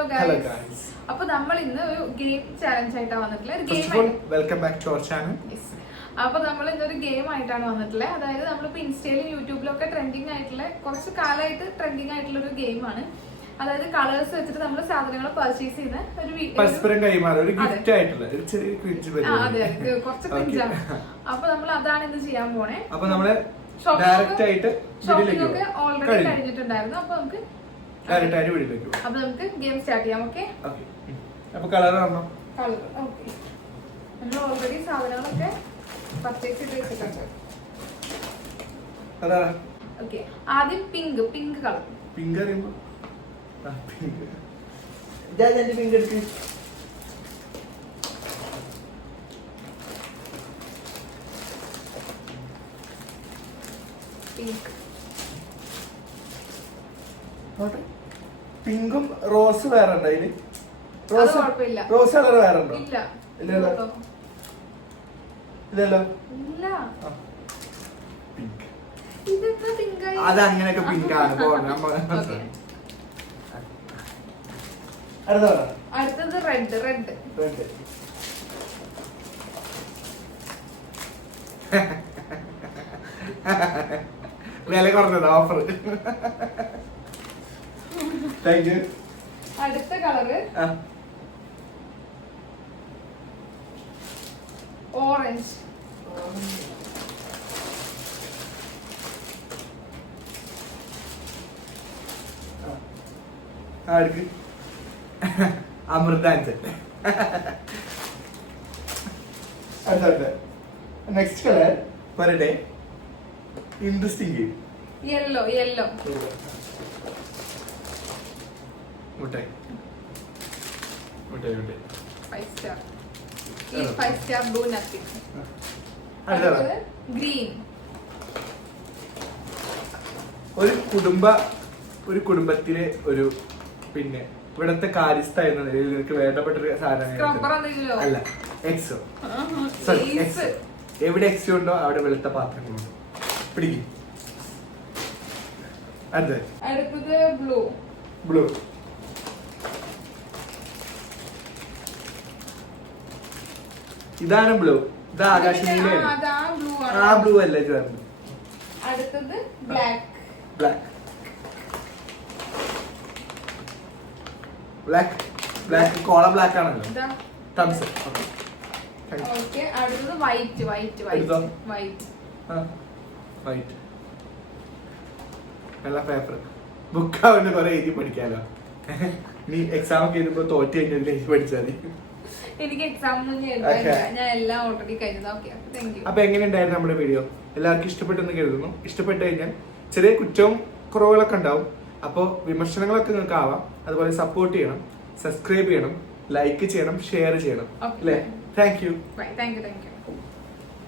Hello guys. അപ്പൊ നമ്മൾ ഇന്ന് ഒരു ഗെയിം ചാലഞ്ച് ആയിട്ടാണ് വന്നിട്ടുള്ളത്. Welcome back to our channel. അപ്പൊ നമ്മൾ ഇന്നൊരു ഗെയിം ആയിട്ടാണ് വന്നിട്ടുള്ളത്. അതായത് നമ്മളിപ്പോ ഇൻസ്റ്റയിലും യൂട്യൂബിലൊക്കെ ട്രെൻഡിങ് ആയിട്ടുള്ള കുറച്ച് കാലമായിട്ട് ട്രെൻഡിങ് ആയിട്ടുള്ള ഒരു ഗെയിമാണ്. അതായത് കളേഴ്സ് വെച്ചിട്ട് നമ്മൾ സാധനങ്ങൾ പർച്ചേസ് ചെയ്യുന്ന ഒരു പരസ്പരം കൈമാറും, ഒരു ഗിഫ്റ്റ് ആയിട്ടുള്ള ഒരു ചെറിയ ക്വിസ് പരിപാടി. അതെ, കുറച്ച് ക്വിസാണ്. അപ്പൊ നമ്മൾ അതാണ് ഇന്ന് ചെയ്യാൻ പോണേ. അപ്പൊ നമ്മള് ഡയറക്റ്റ് ആയിട്ട് ഷോപ്പിംഗ് ഒക്കെ ഓൾറെഡി കഴിഞ്ഞിട്ടുണ്ടായിരുന്നു. അപ്പൊ നമുക്ക് ഡയറക്റ്റ് ആയിട്ട് വീട്ടിലേക്ക് പോകും. അപ്പൊ നമുക്ക് ഗെയിം സ്റ്റാർട്ട് ചെയ്യാം. ഓക്കെ, അപ്പൊ കളർ ആണോ? Colour okay. നമ്മൾ ഓൾറെഡി സാധനങ്ങളൊക്കെ പർച്ചേസ് ചെയ്ത് വെച്ചിട്ടുണ്ട്. അതാ ഓക്കെ, ആദ്യം പിങ്ക് കളർ. പിങ്ക് അറിയുമ്പോ പിങ്ക് പിങ്ക് എടുക്ക്. പിങ്കും റോസ് വേറെ ഉണ്ടോ അതില്? റോസ് കളർ വേറെ ഉണ്ടോ? ഇല്ലല്ലോ. ഇല്ലല്ലോ. പിങ്ക് അത് അങ്ങനെയൊക്കെ പിങ്കാണ്. അടുത്തത് റെഡ്. വില കുറഞ്ഞത് ഓഫർ. Thank you. അടുത്ത കളറ് ഓറഞ്ച്. അമൃതാഞ്ചൽ. നെക്സ്റ്റ് കളർ പറയട്ടെ. Interesting game. യെല്ലോ. മുട്ടായി. 5 സ്റ്റാർ. ഈ 5 സ്റ്റാർ ബ്ലൂ നത്തിങ്. ഗ്രീൻ. ഒരു കുടുംബത്തിലെ ഒരു പിന്നെ ഇവിടത്തെ കാര്യസ്ഥ എന്ന നിലയിൽ നിനക്ക് വേണ്ടപ്പെട്ട ഒരു സാധനം അല്ല. എക്സോ. എവിടെ എക്സോ ഉണ്ടോ അവിടെ വെളുത്ത പാത്രങ്ങളുണ്ടോ. പിടിക്കും. അടുത്തത് ബ്ലൂ. ഇതാണ് ബ്ലൂ. ഇത് ആകാശനീലയാണ്. ആ ബ്ലൂ അല്ല ഇത്. അടുത്തത് ബ്ലാക്ക്. കോള ബ്ലാക്ക് ആണല്ലോ. തംസ്. ഓക്കേ, അടുത്തത് വൈറ്റ്. നല്ല പേപ്പർ. ബുക്ക് അവന് കുറെ എഴുതി പഠിക്കാലോ. നീ എക്സാം ഒക്കെ എഴുതുമ്പോ തോറ്റ് കഴിഞ്ഞാൽ എഴുതി പഠിച്ചാൽ മതി. എനിക്ക് എക്സാം ഞാൻ എല്ലാം ഓൾറെഡി കഴിഞ്ഞത്. അപ്പൊ എങ്ങനെയുണ്ടായിരുന്നു നമ്മുടെ വീഡിയോ? എല്ലാവർക്കും ഇഷ്ടപ്പെട്ടെന്ന് കരുതുന്നു. ഇഷ്ടപ്പെട്ട് കഴിഞ്ഞാൽ ചെറിയ കുറ്റവും കുറവുകളൊക്കെ ഉണ്ടാവും. അപ്പോൾ വിമർശനങ്ങളൊക്കെ നിങ്ങൾക്ക് ആവാം. അതുപോലെ സപ്പോർട്ട് ചെയ്യണം, സബ്സ്ക്രൈബ് ചെയ്യണം, ലൈക്ക് ചെയ്യണം, ഷെയർ ചെയ്യണം. അല്ലേ? Thank you.